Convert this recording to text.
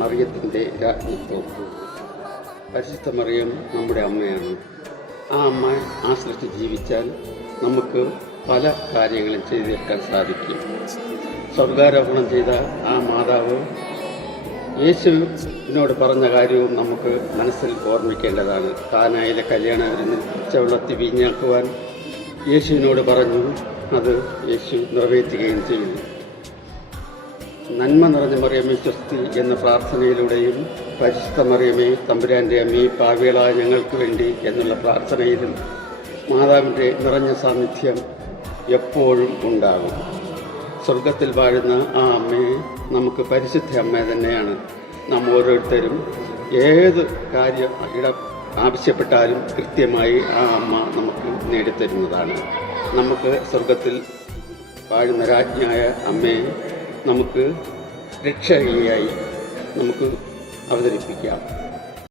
മറിയത്തിൻ്റെ രാജ്ഞിത്വം. പരിശുദ്ധ മറിയം നമ്മുടെ അമ്മയാണ്. ആ അമ്മ ആശ്രയിച്ച് ജീവിച്ചാൽ നമുക്ക് പല കാര്യങ്ങളും ചെയ്തു തീർക്കാൻ സാധിക്കും. സ്വർഗാരോപണം ചെയ്ത ആ മാതാവ് യേശുവിനോട് പറഞ്ഞ കാര്യവും നമുക്ക് മനസ്സിൽ ഓർമ്മിക്കേണ്ടതാണ്. കാനായിലെ കല്യാണ വിരുന്നിൽ പച്ചവെള്ളത്തിൽ വീഞ്ഞാക്കുവാൻ യേശുവിനോട് പറഞ്ഞു. അത് യേശു നിറവേറ്റുകയും ചെയ്തു. നന്മ നിറഞ്ഞ മറിയമേ സ്വസ്തി എന്ന പ്രാർത്ഥനയിലൂടെയും പരിശുദ്ധ മറിയമേ തമ്പുരാൻ്റെ അമ്മേ പാപികളായ ഞങ്ങൾക്ക് വേണ്ടി എന്നുള്ള പ്രാർത്ഥനയിലും മാതാവിൻ്റെ നിറഞ്ഞ സാന്നിധ്യം എപ്പോഴും ഉണ്ടാകും. സ്വർഗത്തിൽ വാഴുന്ന ആ അമ്മയെ നമുക്ക് പരിശുദ്ധ അമ്മ തന്നെയാണ്. നാം ഓരോരുത്തരും ഏത് കാര്യം ആവശ്യപ്പെട്ടാലും കൃത്യമായി ആ അമ്മ നമുക്ക് നേടിത്തരുന്നതാണ്. നമുക്ക് സ്വർഗത്തിൽ വാഴുന്ന രാജ്ഞിയായ അമ്മയെ നമുക്ക് രക്ഷകയായി നമുക്ക് അവതരിപ്പിക്കാം.